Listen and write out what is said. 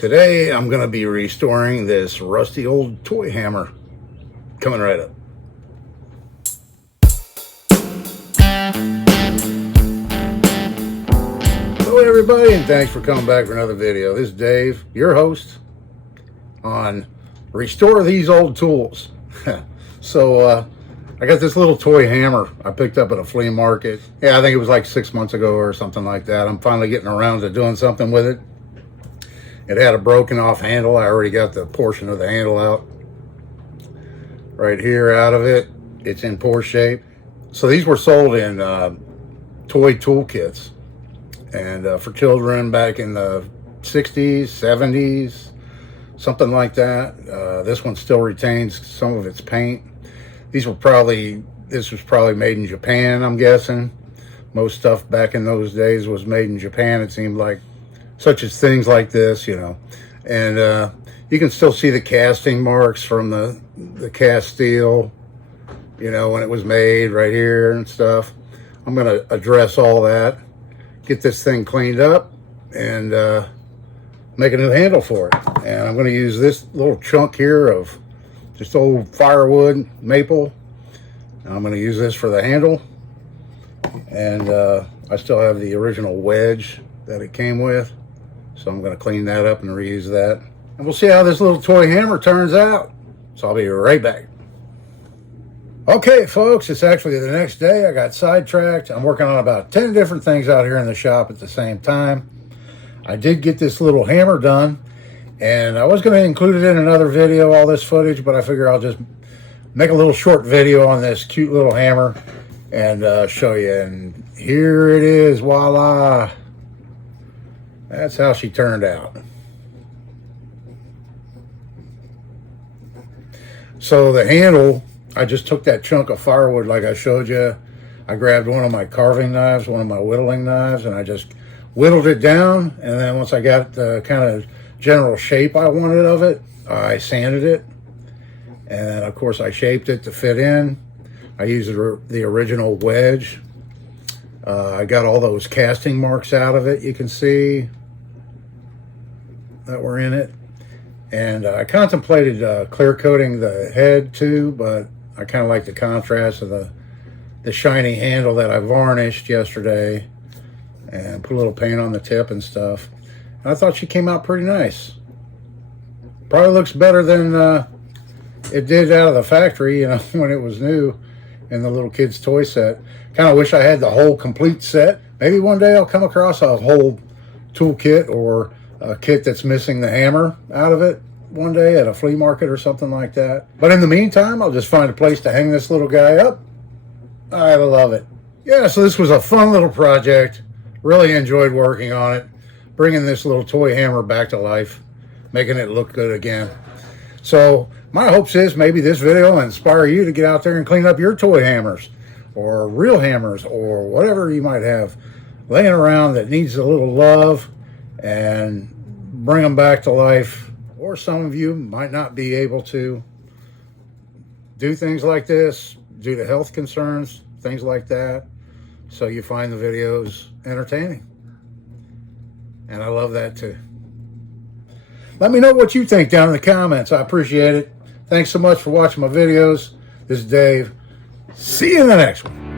Today I'm going to be restoring this rusty old toy hammer. Coming right up. Hello everybody, and thanks for coming back for another video. This is Dave, your host on Restore These Old Tools. So I got this little toy hammer I picked up at a flea market. Yeah, I think it was like 6 months ago or something like that. I'm finally getting around to doing something with it. It had a broken off handle. I already got the portion of the handle out. Right here out of it. It's in poor shape. So these were sold in toy toolkits. And for children back in the 60s, 70s, something like that. This one still retains some of its paint. This was probably made in Japan, I'm guessing. Most stuff back in those days was made in Japan, it seemed like. Such as things like this, you know. And you can still see the casting marks from the cast steel, you know, when it was made right here and stuff. I'm going to address all that, get this thing cleaned up, and make a new handle for it. And I'm going to use this little chunk here of just old firewood, maple. And I'm going to use this for the handle. And I still have the original wedge that it came with. So I'm going to clean that up and reuse that. And we'll see how this little toy hammer turns out. So I'll be right back. Okay, folks, it's actually the next day. I got sidetracked. I'm working on about 10 different things out here in the shop at the same time. I did get this little hammer done. And I was going to include it in another video, all this footage, but I figure I'll just make a little short video on this cute little hammer and show you. And here it is, voila. That's how she turned out. So the handle, I just took that chunk of firewood like I showed you. I grabbed one of my carving knives, one of my whittling knives, and I just whittled it down. And then once I got the kind of general shape I wanted of it, I sanded it. And then, of course, I shaped it to fit in. I used the original wedge. I got all those casting marks out of it, you can see, that were in it. And I contemplated clear coating the head too, but I kind of like the contrast of the shiny handle that I varnished yesterday and put a little paint on the tip and stuff. And I thought she came out pretty nice. Probably looks better than it did out of the factory, you know, when it was new in the little kids toy set. Kind of wish I had the whole complete set. Maybe one day I'll come across a whole toolkit or a kit that's missing the hammer out of it one day at a flea market or something like that. But in the meantime, I'll just find a place to hang this little guy up. I love it. Yeah, so this was a fun little project. Really enjoyed working on it. Bringing this little toy hammer back to life. Making it look good again. So my hopes is maybe this video will inspire you to get out there and clean up your toy hammers. Or real hammers. Or whatever you might have laying around that needs a little love. And bring them back to life. Or some of you might not be able to do things like this due to health concerns, things like that. So you find the videos entertaining. And I love that too. Let me know what you think down in the comments. I appreciate it. Thanks so much for watching my videos. This is Dave. See you in the next one.